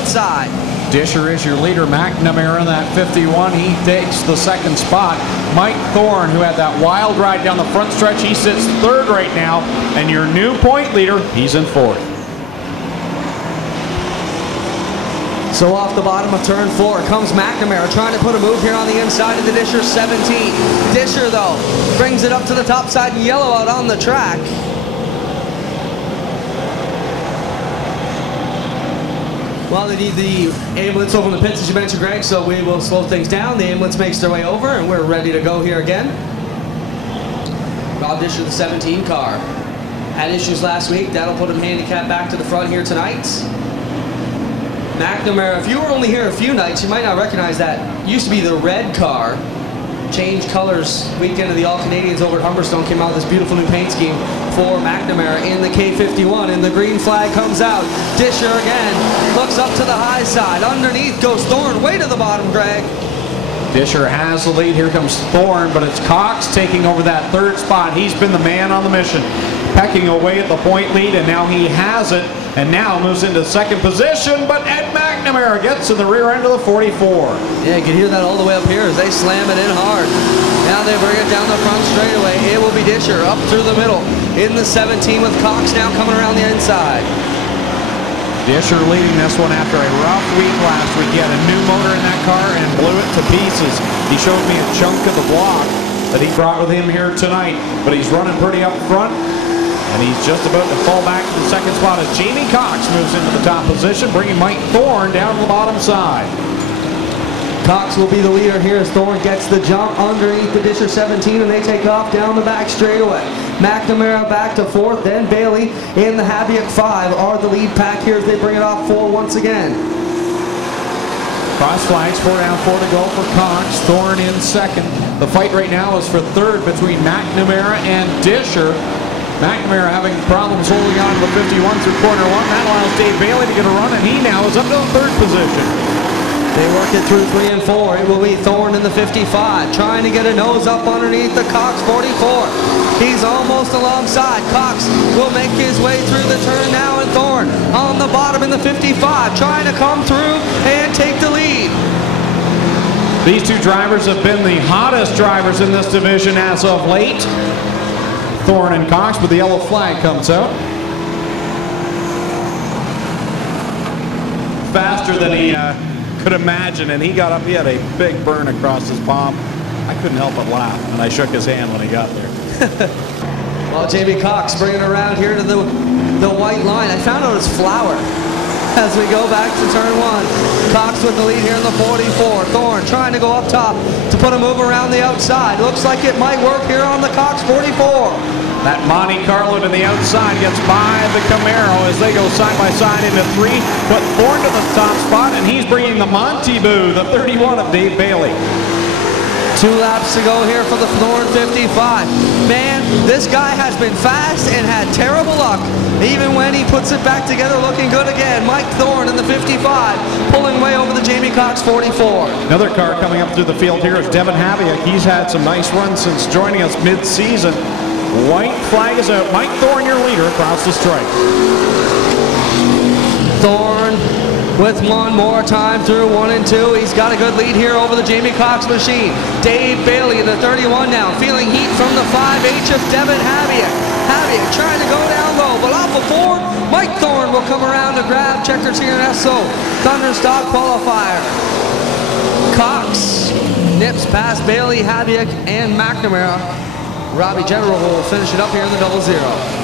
outside. Disher is your leader. McNamara in that 51. He takes the second spot. Mike Thorne, who had that wild ride down the front stretch, he sits third right now. And your new point leader, he's in fourth. So off the bottom of turn 4 comes McNamara, trying to put a move here on the inside of the Disher 17. Disher, though, brings it up to the top side and yellow out on the track. Well, they need the ambulance over in the pits, as you mentioned, Greg, so we will slow things down. The ambulance makes their way over, and we're ready to go here again. Rob Disher, the 17 car. Had issues last week. That'll put him handicapped back to the front here tonight. McNamara, if you were only here a few nights, you might not recognize that. It used to be the red car. Changed colors weekend of the All-Canadians over at Humberstone. Came out with this beautiful new paint scheme for McNamara in the K51, and the green flag comes out. Disher again looks up to the high side. Underneath goes Thorne, way to the bottom, Greg. Disher has the lead. Here comes Thorne, but it's Cox taking over that third spot. He's been the man on the mission, pecking away at the point lead, and now he has it, and now moves into second position, but Ed McNamara gets in the rear end of the 44. Yeah, you can hear that all the way up here as they slam it in hard. Now they bring it down the front straightaway. It will be Disher up through the middle in the 17 with Cox now coming around the inside. Disher leading this one after a rough week last week. He had a new motor in that car and blew it to pieces. He showed me a chunk of the block that he brought with him here tonight, but he's running pretty up front, and he's just about to fall back to the second spot as Jamie Cox moves into the top position, bringing Mike Thorne down to the bottom side. Cox will be the leader here as Thorne gets the jump underneath the Disher 17, and they take off down the back straightaway. McNamara back to fourth, then Bailey in the Habiak 5 are the lead pack here as they bring it off 4 once again. Cross flags, 4 down, 4 to go for Cox. Thorne in second. The fight right now is for third between McNamara and Disher. McNamara having problems holding on to the 51 through corner 1. That allows Dave Bailey to get a run, and he now is up to the third position. They work it through 3 and 4. It will be Thorne in the 55, trying to get a nose up underneath the Cox 44. He's almost alongside. Cox will make his way through the turn now, and Thorne on the bottom in the 55, trying to come through and take the lead. These two drivers have been the hottest drivers in this division as of late. Thorne and Cox, but the yellow flag comes out. Faster than he could imagine, and he got up, he had a big burn across his palm. I couldn't help but laugh, and I shook his hand when he got there. Well, Jamie Cox bringing it around here to the white line. I found out it's flour as we go back to turn 1. Cox with the lead here in the 44. Thorne trying to go up top to put a move around the outside. Looks like it might work here on the Cox 44. That Monte Carlo to the outside gets by the Camaro as they go side by side into 3. Put Thorne to the top spot, and he's bringing the Monte Boo, the 31 of Dave Bailey. 2 laps to go here for the Thorne 55. Man, this guy has been fast and had terrible luck. Even when he puts it back together, looking good again. Mike Thorne in the 55, pulling way over the Jamie Cox 44. Another car coming up through the field here is Devin Habiak. He's had some nice runs since joining us mid-season. White flag is out. Mike Thorne, your leader, across the stripe. Thorne with one more time through 1 and 2. He's got a good lead here over the Jamie Cox machine. Dave Bailey in the 31 now, feeling heat from the 5H of Devin Habiak. Habiak trying to go down low, but off before, Mike Thorne will come around to grab checkers here in SO. Thunderstock qualifier. Cox nips past Bailey, Habiak, and McNamara. Robbie General will finish it up here in the 00.